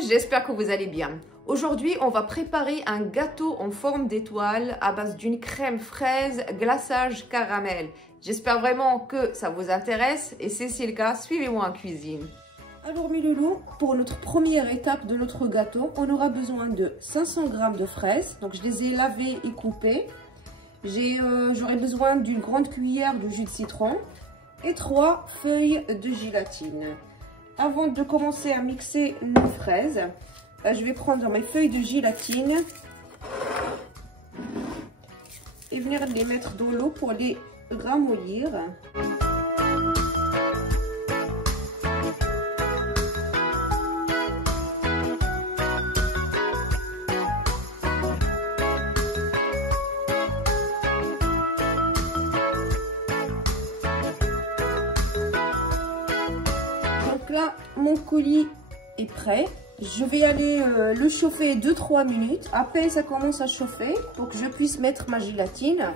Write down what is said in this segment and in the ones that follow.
j'espère que vous allez bien. Aujourd'hui, on va préparer un gâteau en forme d'étoile à base d'une crème fraise, glaçage caramel. J'espère vraiment que ça vous intéresse et si c'est le cas, suivez-moi en cuisine. Alors mes loulous, pour notre première étape de notre gâteau, on aura besoin de 500 g de fraises. Donc je les ai lavées et coupées. J'aurai besoin d'une grande cuillère de jus de citron et 3 feuilles de gélatine. Avant de commencer à mixer nos fraises, je vais prendre mes feuilles de gélatine et venir les mettre dans l'eau pour les ramollir. Donc là, mon coulis est prêt. Je vais aller le chauffer 2-3 minutes. Après, ça commence à chauffer pour que je puisse mettre ma gélatine.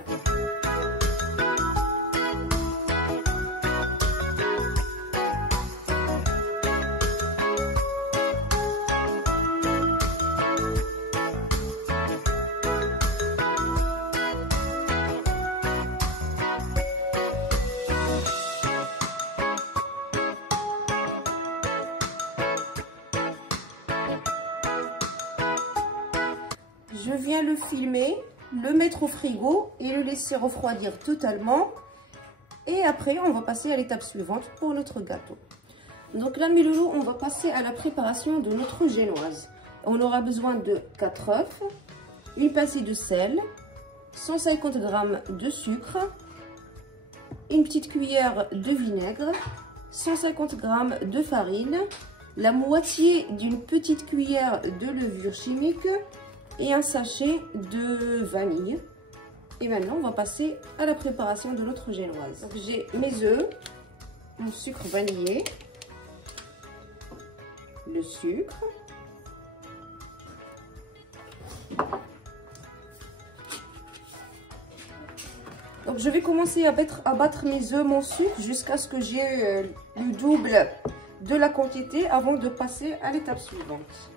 Je viens le filmer, le mettre au frigo et le laisser refroidir totalement. Et après, on va passer à l'étape suivante pour notre gâteau. Donc là, mes loulous, on va passer à la préparation de notre génoise. On aura besoin de 4 œufs, une pincée de sel, 150 g de sucre, une petite cuillère de vinaigre, 150 g de farine, la moitié d'une petite cuillère de levure chimique, et un sachet de vanille. Et maintenant, on va passer à la préparation de notre génoise. J'ai mes œufs, mon sucre vanillé, le sucre, donc je vais commencer à battre mes œufs, mon sucre, jusqu'à ce que j'ai le double de la quantité avant de passer à l'étape suivante.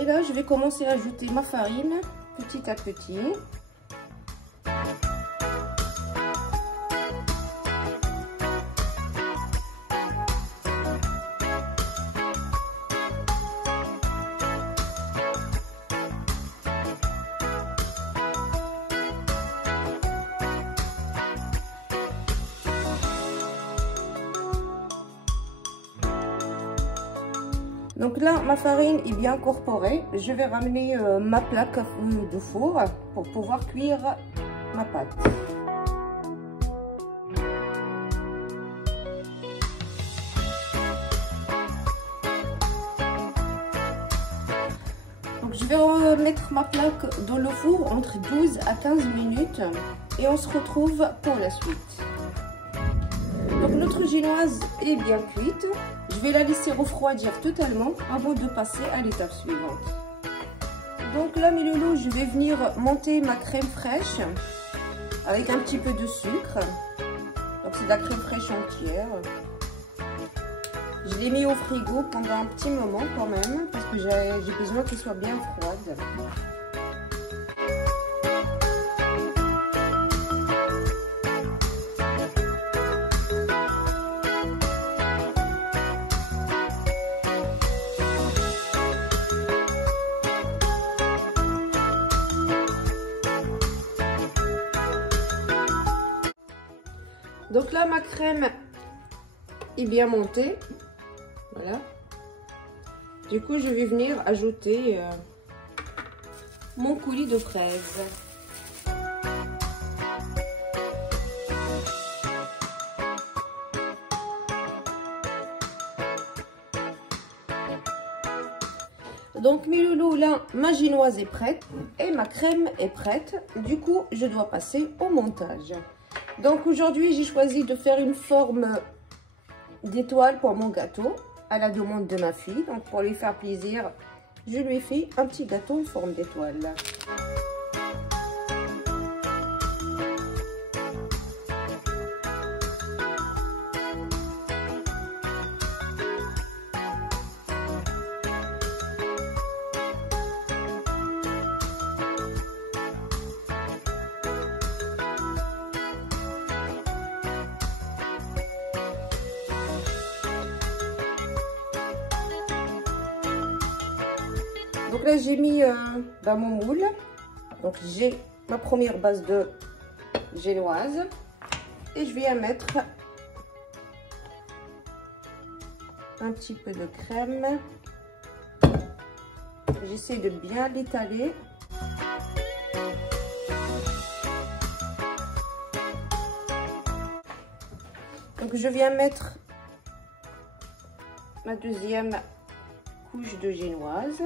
Et là, je vais commencer à ajouter ma farine petit à petit. Donc là, ma farine est bien incorporée. Je vais ramener ma plaque de four pour pouvoir cuire ma pâte. Donc je vais remettre ma plaque dans le four entre 12 à 15 minutes et on se retrouve pour la suite. Donc notre génoise est bien cuite. Je vais la laisser refroidir totalement avant de passer à l'étape suivante. Donc là, mes loulous, je vais venir monter ma crème fraîche avec un petit peu de sucre. Donc c'est de la crème fraîche entière. Je l'ai mis au frigo pendant un petit moment quand même parce que j'ai besoin qu'elle soit bien froide. Donc là, ma crème est bien montée. Voilà. Du coup, je vais venir ajouter mon coulis de fraises. Donc mes loulous, là, ma génoise est prête et ma crème est prête. Du coup, je dois passer au montage. Donc aujourd'hui, j'ai choisi de faire une forme d'étoile pour mon gâteau à la demande de ma fille. Donc pour lui faire plaisir, je lui ai fait un petit gâteau en forme d'étoile. Donc là, j'ai mis dans mon moule. Donc j'ai ma première base de génoise. Et je vais y mettre un petit peu de crème. J'essaie de bien l'étaler. Donc je viens mettre ma deuxième couche de génoise.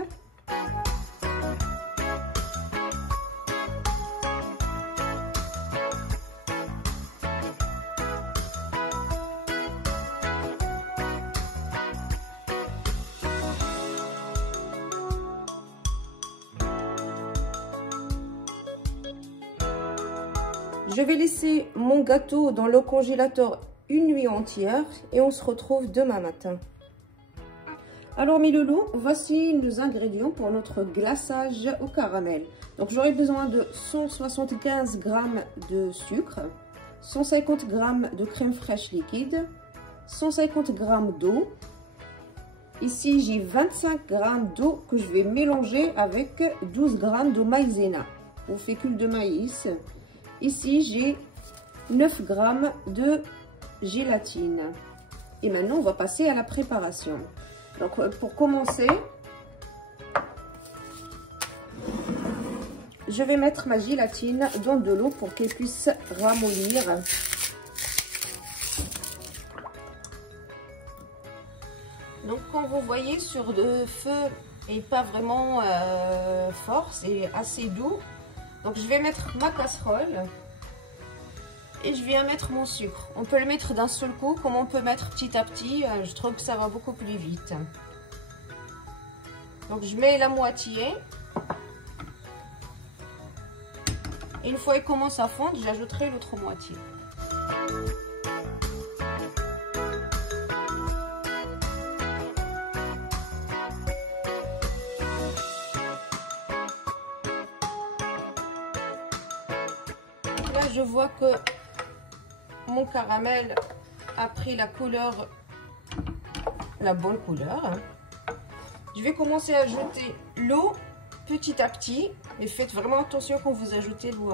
Je vais laisser mon gâteau dans le congélateur une nuit entière et on se retrouve demain matin. Alors mes loulous, voici nos ingrédients pour notre glaçage au caramel. Donc j'aurai besoin de 175 g de sucre, 150 g de crème fraîche liquide, 150 g d'eau. Ici j'ai 25 g d'eau que je vais mélanger avec 12 g de maïzena ou fécule de maïs. Ici j'ai 9 g de gélatine. Et maintenant, on va passer à la préparation. Donc, pour commencer, je vais mettre ma gélatine dans de l'eau pour qu'elle puisse ramollir. Donc, comme vous voyez, sur le feu et pas vraiment fort, c'est assez doux. Donc, je vais mettre ma casserole. Et je viens mettre mon sucre. On peut le mettre d'un seul coup, comme on peut mettre petit à petit. Je trouve que ça va beaucoup plus vite. Donc je mets la moitié. Et une fois qu'il commence à fondre, j'ajouterai l'autre moitié. Là, je vois que mon caramel a pris la couleur, la bonne couleur. Je vais commencer à ajouter l'eau petit à petit, mais faites vraiment attention quand vous ajoutez l'eau.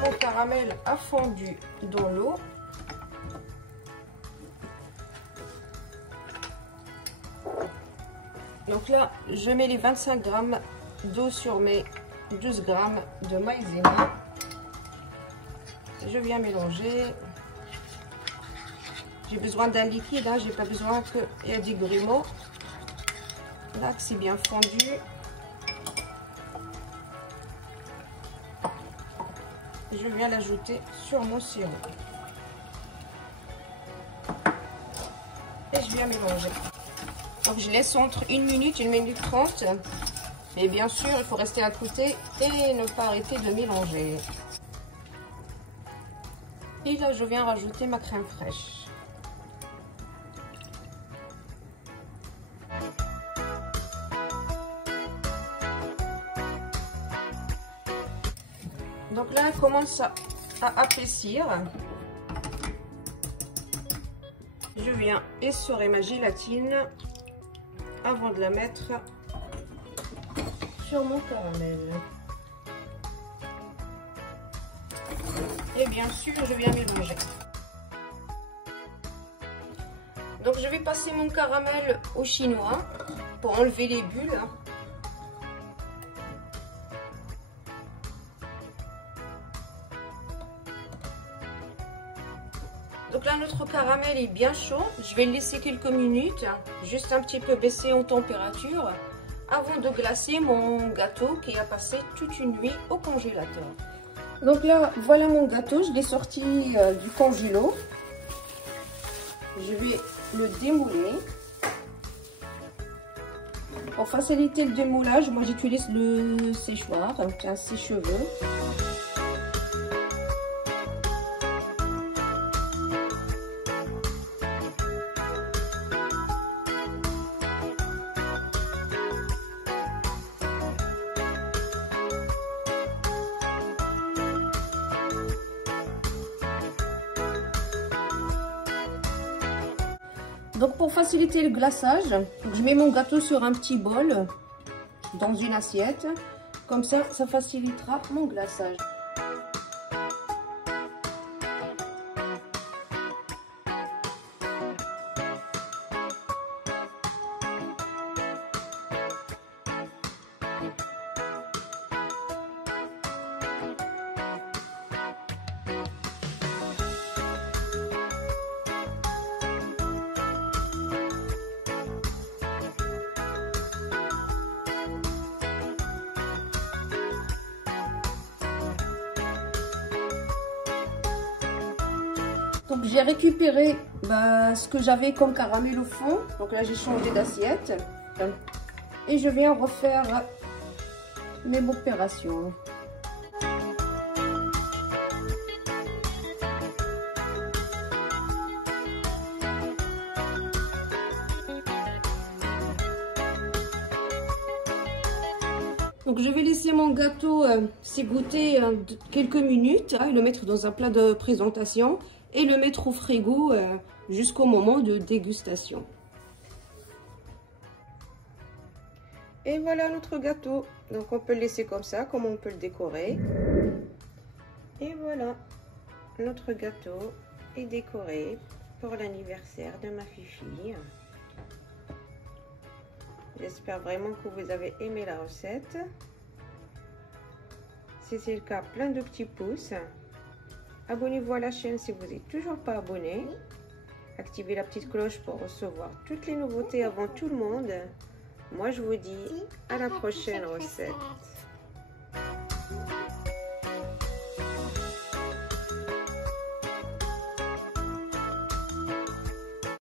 Mon caramel a fondu dans l'eau. Donc là, je mets les 25 g d'eau sur mes 12 g de maïzena. Je viens mélanger. J'ai besoin d'un liquide, hein, j'ai pas besoin qu'il y ait du grumeau. Là, que c'est bien fondu. Je viens l'ajouter sur mon sirop. Et je viens mélanger. Donc je laisse entre 1 minute, 1 minute 30. Mais bien sûr, il faut rester à côté et ne pas arrêter de mélanger. Et là, je viens rajouter ma crème fraîche. Donc là, elle commence à épaissir. Je viens essorer ma gélatine avant de la mettre sur mon caramel. Et bien sûr, je viens mélanger. Donc je vais passer mon caramel au chinois pour enlever les bulles. Donc là, notre caramel est bien chaud. Je vais le laisser quelques minutes, juste un petit peu baisser en température, avant de glacer mon gâteau qui a passé toute une nuit au congélateur. Donc là, voilà mon gâteau. Je l'ai sorti du congélo. Je vais le démouler. Pour faciliter le démoulage, moi j'utilise le séchoir, un sèche-cheveux. Donc pour faciliter le glaçage, je mets mon gâteau sur un petit bol dans une assiette. Comme ça, ça facilitera mon glaçage. Donc j'ai récupéré ce que j'avais comme caramel au fond. Donc là j'ai changé d'assiette. Et je viens refaire mes opérations. Donc je vais laisser mon gâteau s'égoutter quelques minutes et le mettre dans un plat de présentation et le mettre au frigo jusqu'au moment de dégustation. Et voilà notre gâteau. Donc on peut le laisser comme ça, comme on peut le décorer. Et voilà, notre gâteau est décoré pour l'anniversaire de ma fifi. J'espère vraiment que vous avez aimé la recette. Si c'est le cas, plein de petits pouces. Abonnez-vous à la chaîne si vous n'êtes toujours pas abonné. Activez la petite cloche pour recevoir toutes les nouveautés avant tout le monde. Moi, je vous dis à la prochaine recette.